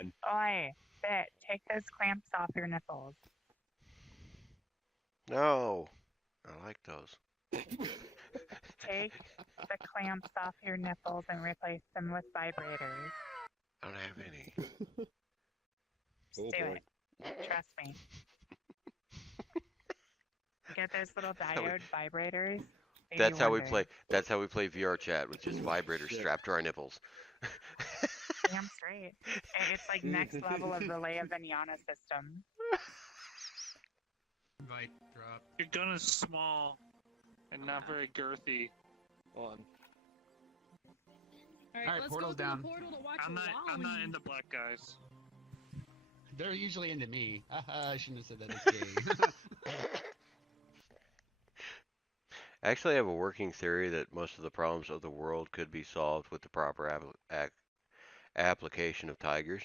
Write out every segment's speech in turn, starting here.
fine. Oi, bitch, take those clamps off your nipples. No. I like those. Take the clamps off your nipples and replace them with vibrators. I don't have any. Just do it. Trust me. Get those little diode vibrators. That's how we play. That's how we play VRChat with just vibrators strapped to our nipples. Damn straight. It's like next level of the Leia Vignana system. Invite drop. Your gun is small and not very girthy. On. Alright, let's portal's go down. through the portal to watch I'm Wally. not into black guys. They're usually into me. I shouldn't have said that. It's gay. Actually, I have a working theory that most of the problems of the world could be solved with the proper application of tigers.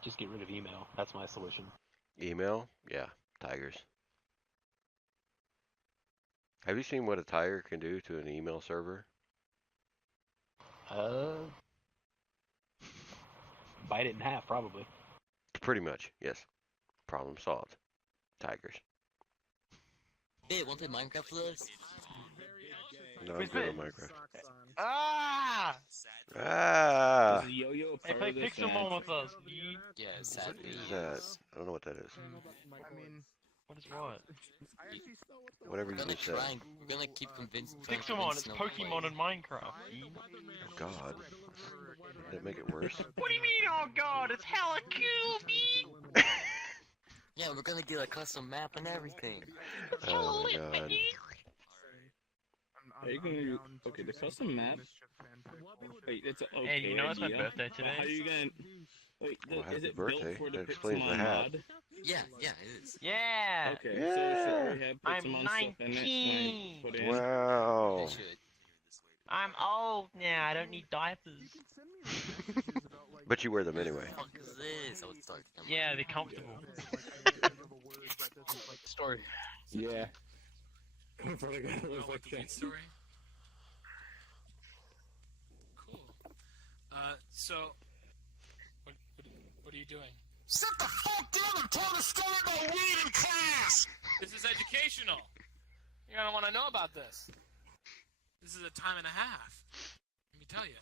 Just get rid of email. That's my solution. Email? Yeah, tigers. Have you seen what a tiger can do to an email server? Bite it in half, probably. Pretty much, yes. Problem solved. Tigers. Hey, want to play Minecraft with us? No, I'm good on Minecraft. Ah! Ah! Yo-yo Hey, play Pixelmon with us. Yeah, sad. What is that? I don't know what that is. I mean, what is what? Whatever you just said. We're gonna keep convincing. Pixelmon is Pokemon in Minecraft. Oh God. Did that make it worse? What do you mean, oh god, it's hella cool, B! Yeah, we're gonna get a custom map and everything. Oh my God. Are you gonna? Okay, the custom map. Wait, it's okay. Hey, you know it's my idea. birthday today? How are you gonna? Wait, Well, is happy it birthday. built for the That explains the Pixelmon hat. mod? Yeah, it is. Yeah! Okay, Yeah. so should we have I'm Pixelmon stuff in it? 19. Put in? Wow. They should. I'm old now, I don't need diapers. But you wear them anyway. What the fuck is this? Oh, it's dark. Yeah, they're comfortable. Story. Yeah. I'm probably gonna look like that. Story. Cool. So, what are you doing? Sit the fuck down and tell the story about weed in class! This is educational. You're gonna want to know about this. This is a time and a half. Let me tell you.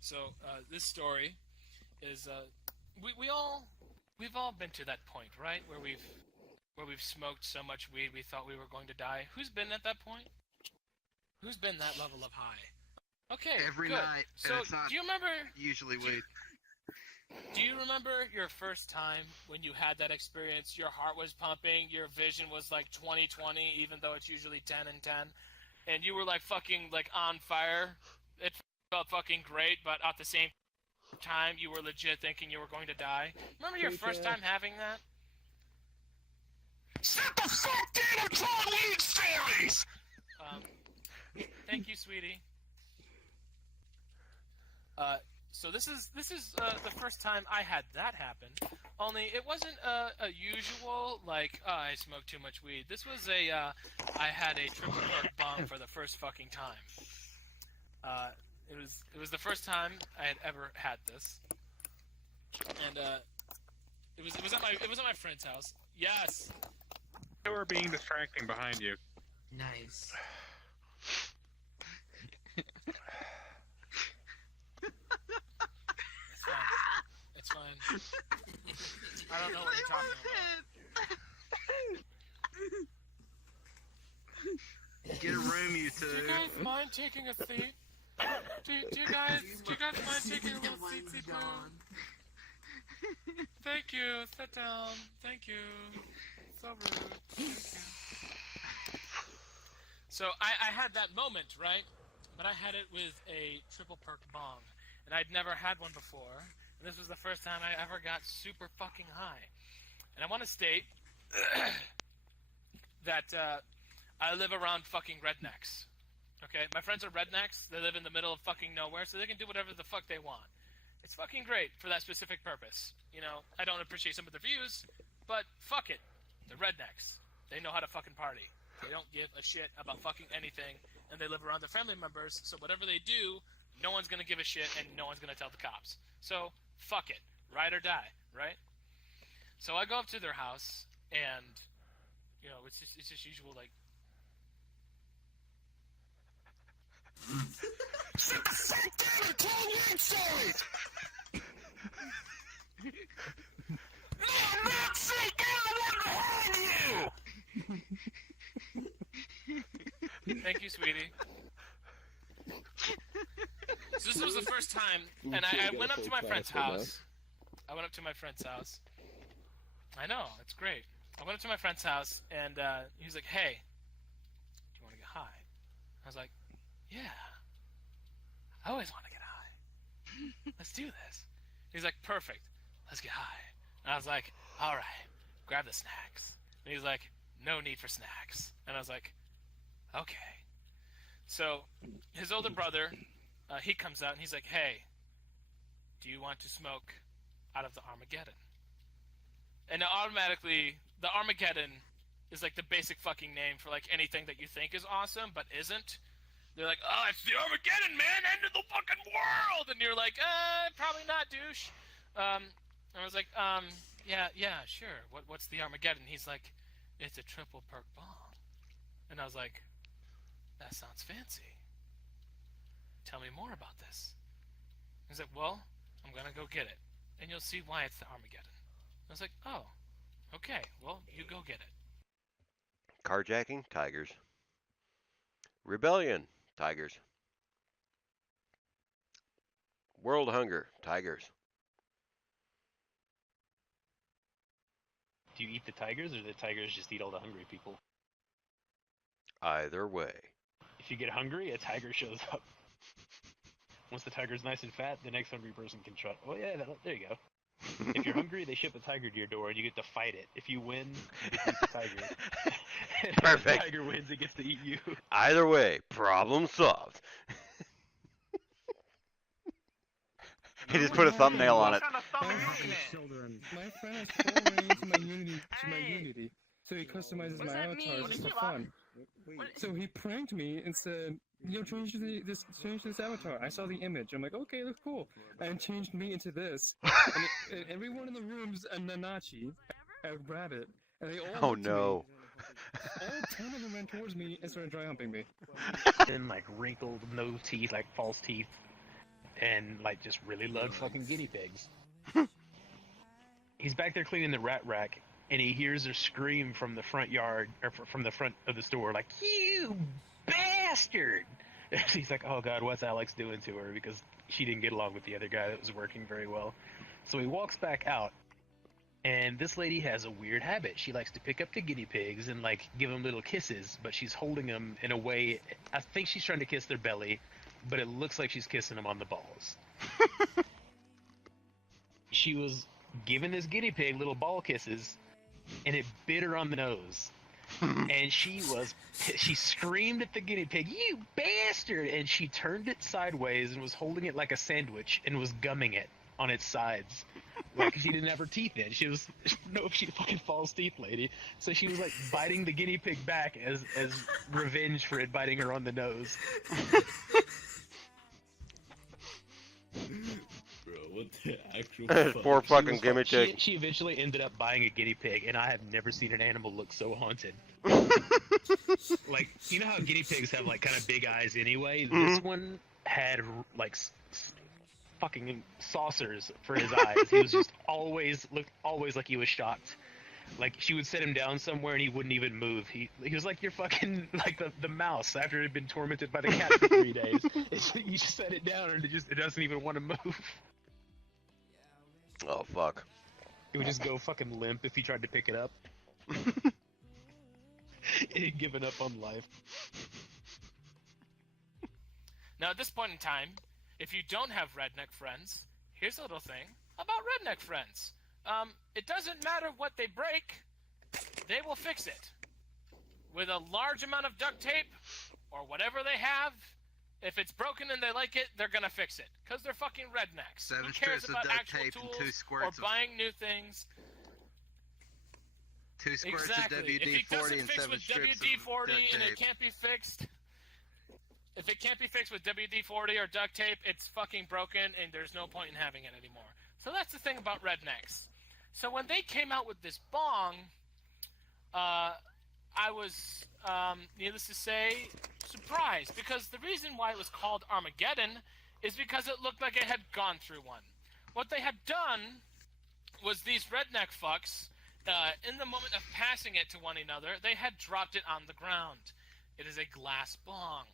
So this story is we've all been to that point, right, where we've smoked so much weed we thought we were going to die. Who's been at that point? Who's been that level of high? Okay, Every good. night. So It's not do you remember? usually weed. Do you remember your first time when you had that experience? Your heart was pumping, your vision was like 20/20, even though it's usually 10 and 10, and you were like fucking like on fire. It felt fucking great, but at the same time, you were legit thinking you were going to die. Remember your first time having that? Sit the fuck down and try weed stories! Thank you, sweetie. So this is the first time I had that happen. Only it wasn't a usual like I smoked too much weed. This was I had a triple perk bong for the first fucking time. It was the first time I had ever had this, and it was at my friend's house. Yes. They were being distracting behind you. Nice. It's fine. I don't know what you're talking about. Get a room, you two. Do you guys mind taking a seat? Do you guys mind taking a little seat, poo? Thank you. Sit down. Thank you. So rude. Thank you. So I had that moment, right? But I had it with a triple perk bong, and I'd never had one before. And this was the first time I ever got super fucking high. And I want to state that I live around fucking rednecks. Okay, my friends are rednecks. They live in the middle of fucking nowhere, so they can do whatever the fuck they want. It's fucking great for that specific purpose. You know, I don't appreciate some of their views, but fuck it. They're rednecks. They know how to fucking party. They don't give a shit about fucking anything, and they live around their family members, so whatever they do, no one's gonna give a shit, and no one's gonna tell the cops. So fuck it, ride or die, right? So I go up to their house, and you know, it's just usual like. Sit the fuck down and tell me I'm sorry! No, I'm not sick! I don't want to harm you! Thank you, sweetie. So this was the first time, and I went up to my friend's house. I went up to my friend's house. I know, it's great. I went up to my friend's house, and he was like, hey, do you want to get high? I was like, yeah. I always want to get high. Let's do this. He's like, perfect. Let's get high. And I was like, all right, grab the snacks. And he's like, no need for snacks. And I was like, okay. So his older brother, he comes out and he's like, hey, do you want to smoke out of the Armageddon? And automatically, the Armageddon is like the basic fucking name for like anything that you think is awesome but isn't. They're like, oh, it's the Armageddon, man, end of the fucking world! And you're like, probably not, douche. And I was like, yeah, sure. What's the Armageddon? He's like, it's a triple perk bomb. And I was like, that sounds fancy. Tell me more about this. He's like, well, I'm gonna go get it, and you'll see why it's the Armageddon. I was like, oh, okay, well, you go get it. Carjacking, tigers. Rebellion, tigers. World hunger, tigers. Do you eat the tigers, or the tigers just eat all the hungry people? Either way. If you get hungry, a tiger shows up. Once the tiger's nice and fat, the next hungry person can try. Oh yeah, there you go. If you're hungry, they ship a tiger to your door, and you get to fight it. If you win, you get to eat the tiger. Perfect. If the tiger wins, it gets to eat you. Either way, problem solved. He just put a thumbnail on it. Children. My friend has fallen into my Unity, so he customizes my avatar just for fun. So he pranked me and said, change this avatar. I saw the image. I'm like, okay, looks cool. And changed me into this. And everyone in the room's a Nanachi, a rabbit, and they all looked to me. All 10 of them ran towards me and started dry humping me. And like wrinkled, no teeth, like false teeth, and like just really loved fucking guinea pigs. He's back there cleaning the rat rack, and he hears her scream from the front yard, or from the front of the store, like, you bastard! He's like, oh god, what's Alex doing to her? Because she didn't get along with the other guy that was working very well. So he walks back out, and this lady has a weird habit. She likes to pick up the guinea pigs and like give them little kisses, but she's holding them in a way, I think she's trying to kiss their belly, but it looks like she's kissing them on the balls. She was giving this guinea pig little ball kisses, and it bit her on the nose. And she screamed at the guinea pig, you bastard! And she turned it sideways and was holding it like a sandwich and was gumming it on its sides. Like she didn't have her teeth in. She fucking false teeth lady. So she was like biting the guinea pig back as revenge for it biting her on the nose. Bro, what the actual fuck? Poor fucking guinea pig. She eventually ended up buying a guinea pig, and I have never seen an animal look so haunted. Like, you know how guinea pigs have like kind of big eyes anyway? This one had like fucking saucers for his eyes. He was just always like he was shocked. Like she would set him down somewhere and he wouldn't even move. He was like you're fucking like the mouse after it had been tormented by the cat for 3 days. You just set it down and it doesn't even want to move. Oh fuck. It would just go fucking limp if he tried to pick it up. It had given up on life. Now at this point in time, if you don't have redneck friends, here's a little thing about redneck friends. It doesn't matter what they break, they will fix it. With a large amount of duct tape, or whatever they have, if it's broken and they like it, they're gonna fix it. Because they're fucking rednecks. 7 Who cares strips of about duct actual tape tools and 2 squirts or buying new things? 2 squirts Exactly. of If it WD-40 doesn't and fix 7 with strips WD-40 of duct and it tape. can't be fixed, If it can't be fixed with WD-40 or duct tape, it's fucking broken, and there's no point in having it anymore. So that's the thing about Rednecks. So when they came out with this bong, I was, needless to say, surprised. Because the reason why it was called Armageddon is because it looked like it had gone through one. What they had done was these redneck fucks, in the moment of passing it to one another, they had dropped it on the ground. It is a glass bong.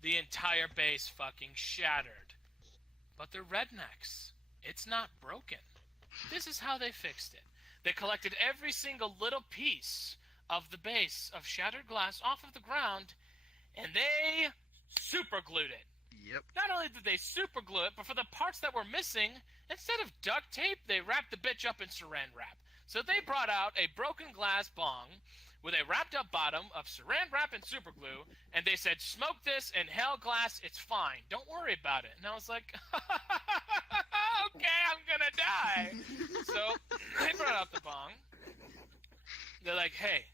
The entire base fucking shattered. But they're rednecks. It's not broken. This is how they fixed it. They collected every single little piece of the base of shattered glass off of the ground, and they super glued it. Yep. Not only did they super glue it, but for the parts that were missing, instead of duct tape, they wrapped the bitch up in saran wrap. So they brought out a broken glass bong with a wrapped up bottom of saran wrap and super glue, and they said, smoke this, inhale glass, it's fine. Don't worry about it. And I was like, okay, I'm gonna die. So they brought out the bong. They're like, hey,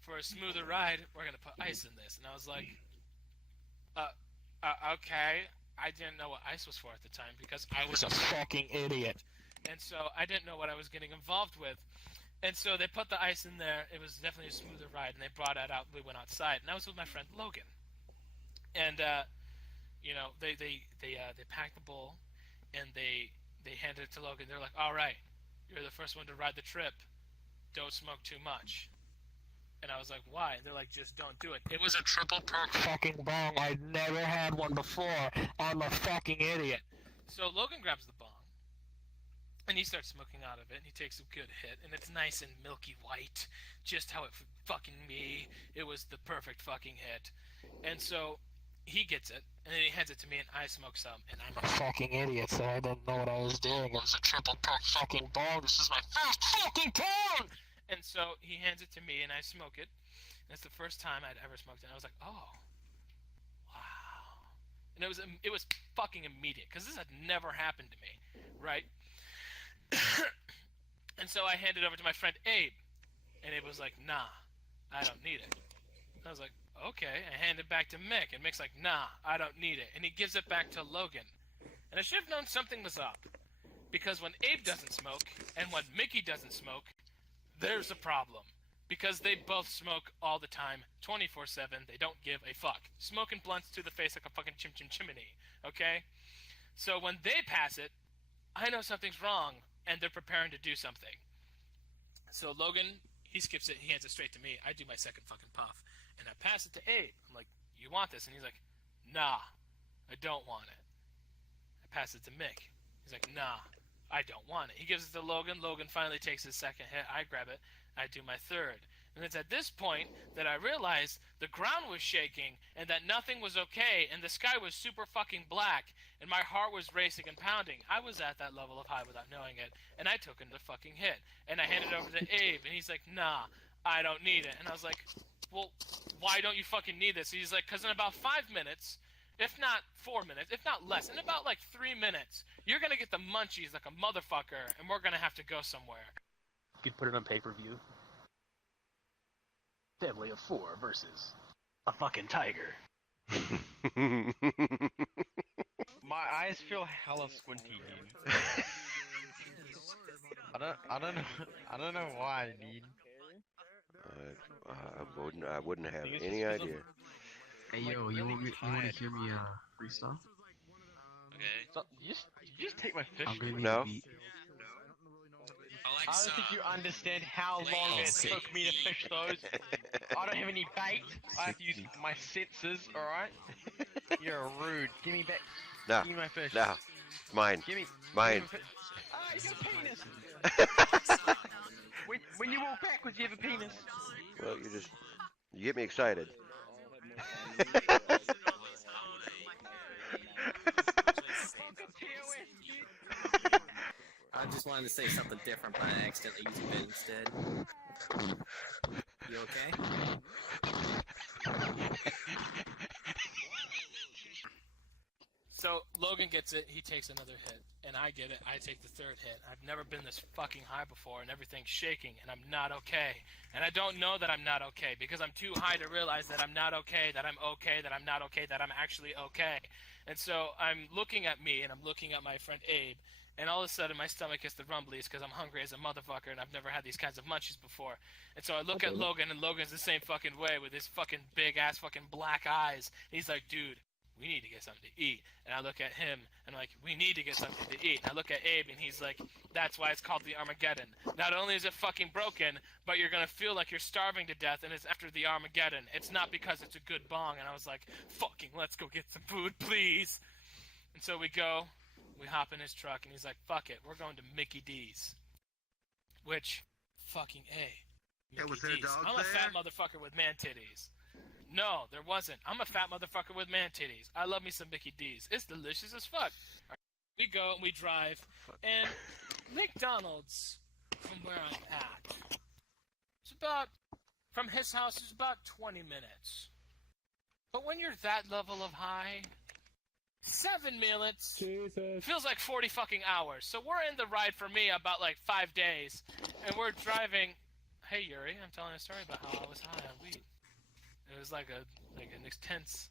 for a smoother ride, we're gonna put ice in this. And I was like, okay. I didn't know what ice was for at the time because I was a fucking idiot. And so I didn't know what I was getting involved with. And so they put the ice in there. It was definitely a smoother ride, and they brought it out. We went outside, and I was with my friend Logan. And you know, they packed the bowl, and they handed it to Logan. They're like, "All right, you're the first one to ride the trip. Don't smoke too much." And I was like, "Why?" And they're like, "Just don't do it." It was a triple perk fucking bong. I'd never had one before. I'm a fucking idiot. So Logan grabs the bong. And he starts smoking out of it, and he takes a good hit, and it's nice and milky white, just how it fucking me. It was the perfect fucking hit. And so he gets it, and then he hands it to me, and I smoke some, and I'm a fucking idiot, so I didn't know what I was doing. It was a triple perk fucking bong. This is my first fucking time! And so he hands it to me, and I smoke it. And it's the first time I'd ever smoked it, and I was like, oh, wow. And it was fucking immediate, because this had never happened to me, right? And so I handed it over to my friend Abe, and Abe was like, nah, I don't need it. I was like, okay. I hand it back to Mick, and Mick's like, nah, I don't need it. And he gives it back to Logan. And I should have known something was up, because when Abe doesn't smoke, and when Mickey doesn't smoke, there's a problem. Because they both smoke all the time, 24/7, they don't give a fuck. Smoking blunts to the face like a fucking chimney, okay? So when they pass it, I know something's wrong, and they're preparing to do something. So Logan, he skips it, he hands it straight to me. I do my second fucking puff, and I pass it to Abe. I'm like, you want this? And he's like, nah, I don't want it. I pass it to Mick. He's like, nah, I don't want it. He gives it to Logan. Logan finally takes his second hit. I grab it. I do my third. And it's at this point that I realized the ground was shaking and that nothing was okay and the sky was super fucking black and my heart was racing and pounding. I was at that level of high without knowing it, and I took another fucking hit. And I handed it over to Abe, and he's like, nah, I don't need it. And I was like, well, why don't you fucking need this? He's like, because in about 5 minutes, if not 4 minutes, if not less, in about like 3 minutes, you're going to get the munchies like a motherfucker, and we're going to have to go somewhere. You could put it on pay-per-view. Family of 4 versus a fucking tiger. My eyes feel hella squinty, dude. I don't know why, dude. I wouldn't have any idea. Hey yo, you want to hear me freestyle? Okay. So, you just take my fish. I'm gonna No. beat. I don't think you understand how long it took me to fish those. I don't have any bait. I have to use my senses, alright? You're rude. Give me back. No. Give me my fish. No. Mine. Give me. Mine. Give me you got a penis. when you walk backwards, you have a penis. Well, you get me excited. I just wanted to say something different, but I accidentally used a bit instead. You okay? So Logan gets it, he takes another hit, and I get it, I take the third hit. I've never been this fucking high before, and everything's shaking, and I'm not okay. And I don't know that I'm not okay, because I'm too high to realize that I'm not okay, that I'm okay, that I'm not okay, that I'm actually okay. And so I'm looking at me, and I'm looking at my friend Abe, and all of a sudden my stomach hits the rumblies because I'm hungry as a motherfucker, and I've never had these kinds of munchies before. And so I look at Logan, and Logan's the same fucking way with his fucking big-ass fucking black eyes. And he's like, dude, we need to get something to eat. And I look at him, and I'm like, we need to get something to eat. And I look at Abe, and he's like, that's why it's called the Armageddon. Not only is it fucking broken, but you're gonna feel like you're starving to death, and it's after the Armageddon. It's not because it's a good bong. And I was like, fucking, let's go get some food, please. And so we go, we hop in his truck, and he's like, fuck it, we're going to Mickey D's. Which, fucking A. Mickey was there a D's. dog I'm a fat motherfucker with man titties. No, there wasn't. I'm a fat motherfucker with man titties. I love me some Mickey D's. It's delicious as fuck. We go and we drive, and McDonald's, from where I'm at, it's about, from his house, it's about 20 minutes. But when you're that level of high, 7 minutes feels like 40 fucking hours. So we're in the ride for me about like 5 days, and we're driving. Hey Yuri, I'm telling a story about how I was high on weed. It was like an intense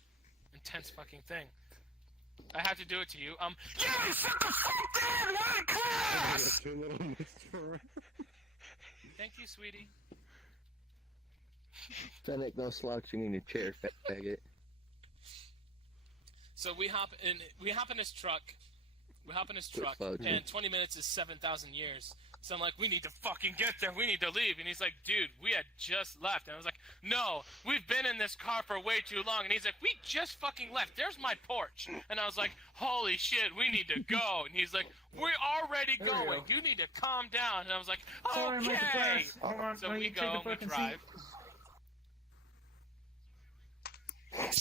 fucking thing. I have to do it to you. Yeah, shut the fuck down, we're in class! Thank you, sweetie. Fennec, no slouching in your chair, faggot. So we hop in his truck. And 20 minutes is 7,000 years. So I'm like, we need to fucking get there. We need to leave. And he's like, dude, we had just left. And I was like, no, we've been in this car for way too long. And he's like, we just fucking left. There's my porch. And I was like, holy shit, we need to go. And he's like, we're already going. You need to calm down. And I was like, okay. So we go, we drive. I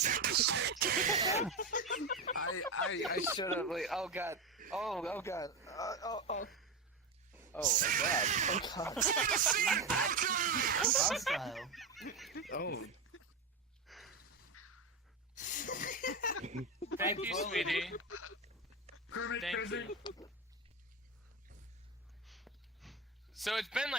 should have. Like, oh god. Oh god. Oh god. Oh god. Hostile. Oh. Thank you, sweetie. Thank you. So it's been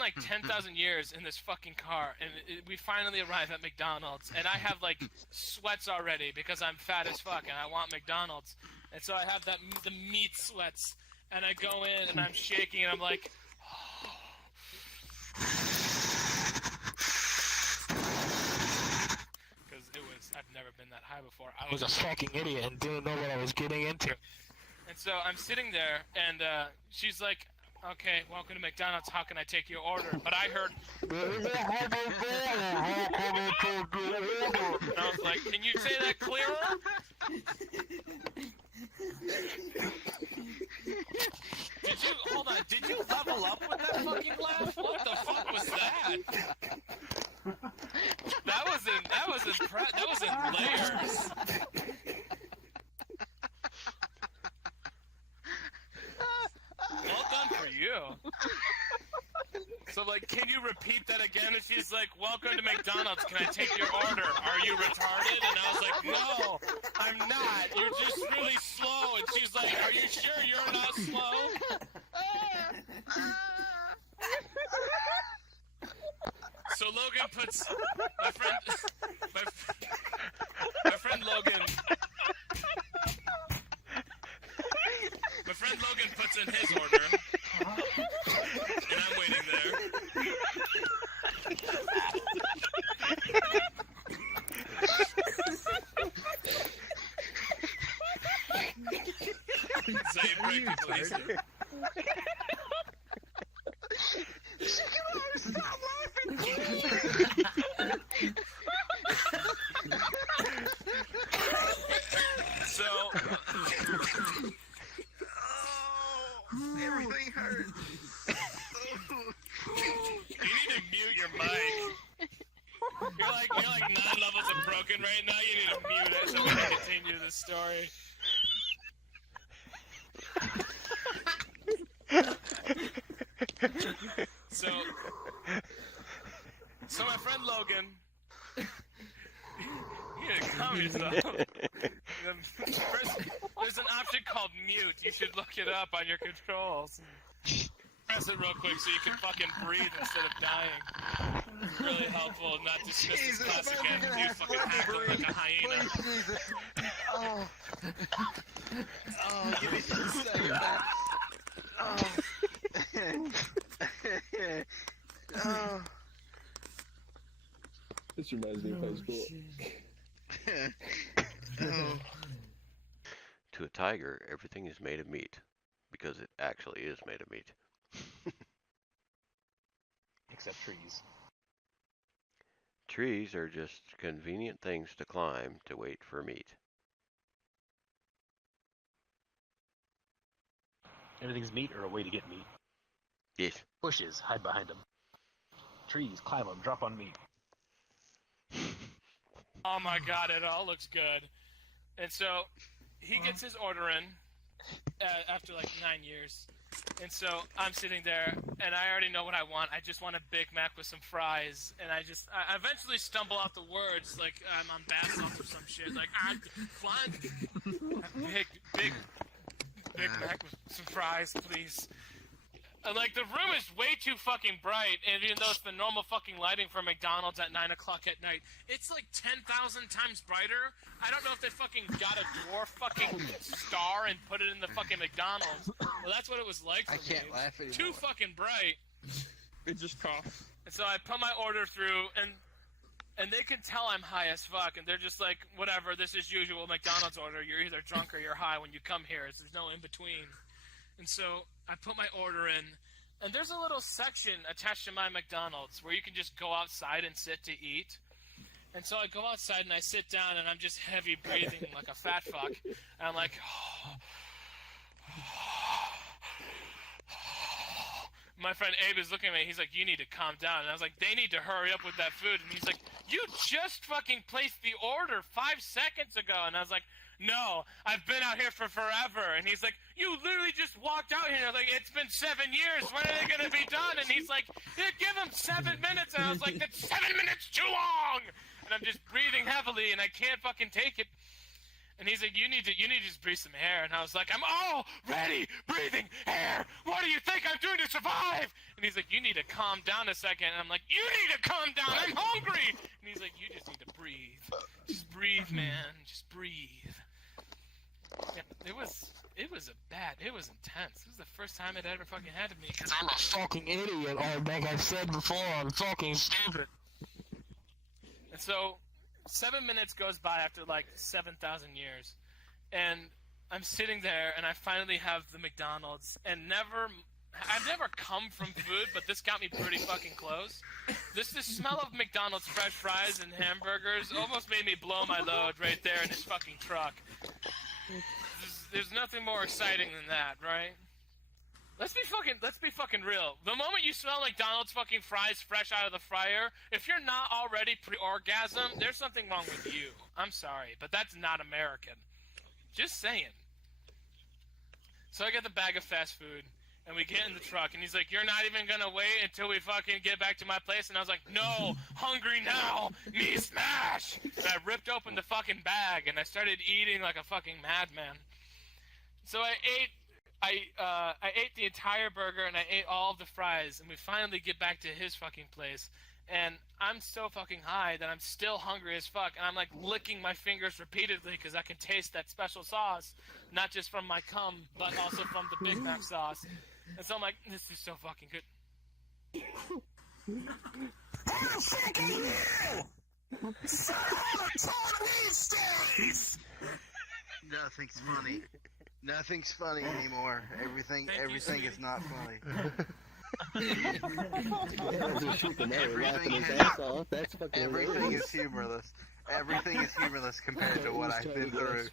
like 10,000 years in this fucking car, and we finally arrive at McDonald's, and I have like sweats already because I'm fat as fuck and I want McDonald's, and so I have the meat sweats, and I go in and I'm shaking and I'm like, because I've never been that high before. I was a fucking idiot and didn't know what I was getting into, and so I'm sitting there, and she's like, okay, welcome to McDonald's, how can I take your order? But I heard, and I was like, can you say that clearer? Did you level up with that fucking laugh? What the fuck was that? That was in layers. Well done for you. So, like, can you repeat that again? And she's like, welcome to McDonald's, can I take your order? Are you retarded? And I was like, no, I'm not. You're just really slow. And she's like, are you sure you're not slow? So Logan puts, my friend Logan puts in his order, and I'm waiting there. So you break people easily. She can always stop laughing. So, everything hurts. You need to mute your mic. You're like 9 levels of broken right now. You need to mute it so we can continue the story. So my friend Logan, you need to calm yourself. There's an option called mute. You should look it up on your controls. Press it real quick so you can fucking breathe instead of dying. Really helpful. Not dismiss this class again. You fucking hack them like a hyena. Please, Jesus. Oh. Oh, give me just a second, man. Oh. Oh. This reminds me of high school. Oh. To a tiger, everything is made of meat. Because it actually is made of meat. Except trees. Trees are just convenient things to climb to wait for meat. Everything's meat or a way to get meat. Yes. Bushes, hide behind them. Trees, climb them, drop on meat. Oh my god, it all looks good. And so, he gets his order in after like 9 years. And so, I'm sitting there, and I already know what I want. I just want a Big Mac with some fries. And I eventually stumble out the words, like I'm on bath salts or some shit. Like, what? Big Mac with some fries, please. And, like, the room is way too fucking bright, and even though it's the normal fucking lighting for McDonald's at 9 o'clock at night, it's like 10,000 times brighter. I don't know if they fucking got a dwarf fucking star and put it in the fucking McDonald's. Well, that's what it was like for me. I can't laugh anymore. Too fucking bright. It just cough. And so I put my order through, and they can tell I'm high as fuck, and they're just like, whatever, this is usual McDonald's order. You're either drunk or you're high when you come here. There's no in between. And so I put my order in, and there's a little section attached to my McDonald's where you can just go outside and sit to eat. And so I go outside and I sit down, and I'm just heavy breathing like a fat fuck. And I'm like, my friend Abe is looking at me. He's like, you need to calm down. And I was like, they need to hurry up with that food. And he's like, you just fucking placed the order 5 seconds ago. And I was like, no, I've been out here for forever. And he's like, you literally just walked out here. Like, it's been 7 years. When are they going to be done? And he's like, give them 7 minutes. And I was like, that's 7 minutes too long. And I'm just breathing heavily, and I can't fucking take it. And he's like, you need to just breathe some air. And I was like, I'm already breathing air. What do you think I'm doing to survive? And he's like, you need to calm down a second. And I'm like, you need to calm down. I'm hungry. And he's like, you just need to breathe. Just breathe, man. Just breathe. Yeah, it was intense. It was the first time it ever fucking happened to me. Because I'm a fucking idiot, or like I said before, I'm fucking stupid. And so, 7 minutes goes by after like 7,000 years, and I'm sitting there, and I finally have the McDonald's, and I've never come from food, but this got me pretty fucking close. The smell of McDonald's fresh fries and hamburgers almost made me blow my load right there in this fucking truck. There's nothing more exciting than that, right? Let's be fucking real. The moment you smell McDonald's fucking fries fresh out of the fryer, if you're not already pre-orgasm, there's something wrong with you. I'm sorry, but that's not American. Just saying. So I get the bag of fast food, and we get in the truck, and he's like, you're not even gonna wait until we fucking get back to my place? And I was like, no, hungry now, me smash! And I ripped open the fucking bag, and I started eating like a fucking madman. So I ate the entire burger, and I ate all of the fries, and we finally get back to his fucking place, and I'm so fucking high that I'm still hungry as fuck, and I'm like licking my fingers repeatedly because I can taste that special sauce, not just from my cum, but also from the Big Mac sauce. And so I'm like, this is so fucking good. I'm fucking you! Son of these stories! Nothing's funny. Nothing's funny anymore. Everything is not funny. Everything is humorless. Everything is humorless compared to what I've been through.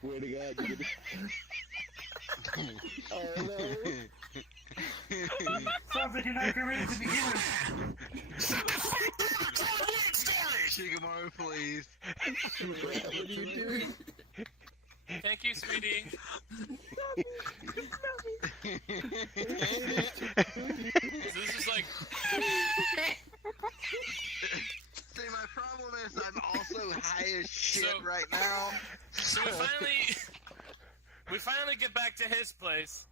Sounds like you're not ready to begin with. Shikamaru, please. What are you doing? Thank you, sweetie. This is like... See, my problem is I'm also high as shit right now. So we finally get back to his place.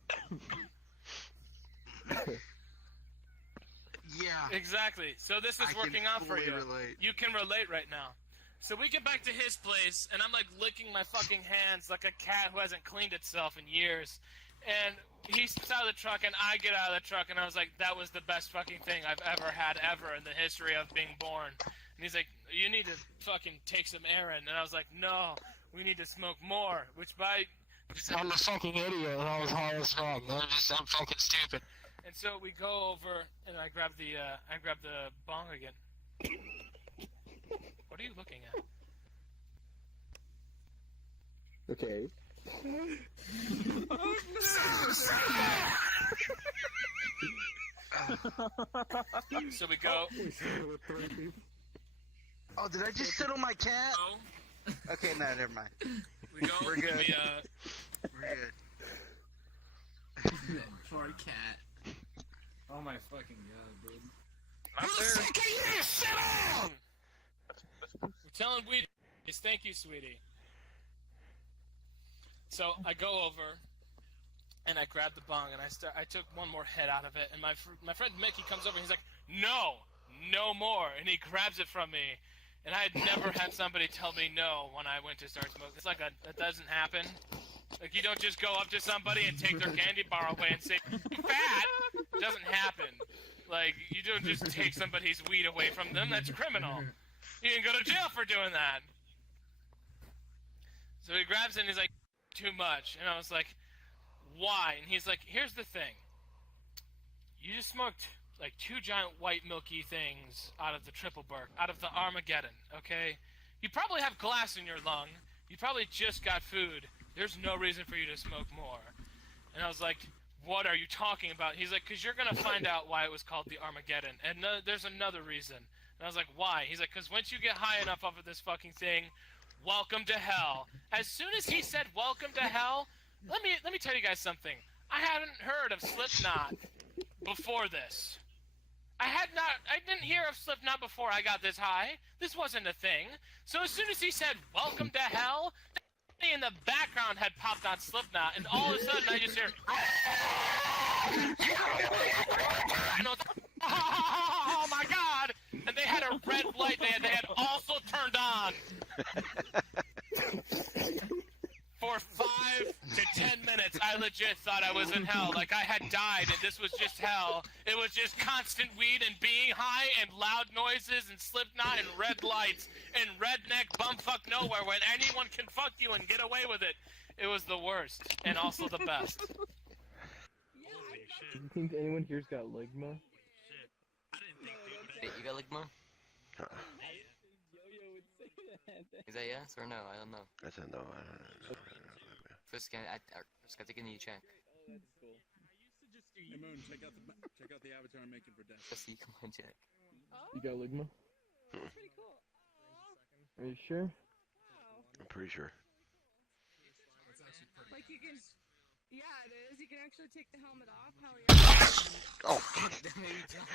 Yeah. Exactly. So this is I can working out for fully you. relate. You can relate right now. So we get back to his place, and I'm like licking my fucking hands like a cat who hasn't cleaned itself in years. And he steps out of the truck, and I get out of the truck, and I was like, that was the best fucking thing I've ever had ever in the history of being born. And he's like, you need to fucking take some air in. And I was like, no, we need to smoke more. Which by... I'm a fucking idiot. That was hard as fuck. I'm fucking stupid. And so we go over, and I grab the bong again. What are you looking at? Okay. So we go. Oh, did I just sit on my cat? Oh, Okay, no, never mind. we go. We're good. We, We're good. Poor cat. Oh my fucking god, dude. Up there. we're telling Weedy, just thank you, sweetie. So I go over, and I grab the bong, and I took one more hit out of it, and my friend Mickey comes over, and he's like, no more, and he grabs it from me. And I had never had somebody tell me no when I went to start smoking. It's like that doesn't happen. Like, you don't just go up to somebody and take their candy bar away and say, "You fat!" It doesn't happen. Like, you don't just take somebody's weed away from them. That's criminal. You can go to jail for doing that. So he grabs it and he's like, too much. And I was like, why? And he's like, here's the thing. You just smoked like 2 giant white milky things out of the triple burk, out of the Armageddon, okay? You probably have glass in your lung. You probably just got food. There's no reason for you to smoke more. And I was like, what are you talking about? He's like, because you're going to find out why it was called the Armageddon. And there's another reason. And I was like, why? He's like, because once you get high enough off of this fucking thing, welcome to hell. As soon as he said welcome to hell, let me tell you guys something. I hadn't heard of Slipknot before this. I didn't hear of Slipknot before I got this high. This wasn't a thing. So as soon as he said, welcome to hell, in the background had popped on Slipknot, and all of a sudden I just hear, and I was like, oh my god! And they had a red light they had also turned on. For 5 to 10 minutes, I legit thought I was in hell. Like I had died and this was just hell. It was just constant weed and being high and loud noises and Slipknot and red lights and redneck bumfuck nowhere when anyone can fuck you and get away with it. It was the worst and also the best. Do you think anyone here's got ligma? Wait, you got ligma? Is that yes or no? I don't know. I said no. First, I just gotta take a knee check. That's cool. Hey Moon, check out the avatar I'm making for death. Just see, come on, check. You got ligma? Pretty cool. Are you sure? I'm pretty sure. Like you can, yeah, it is. You can actually take the helmet off. Hell yeah. Oh. No, you don't.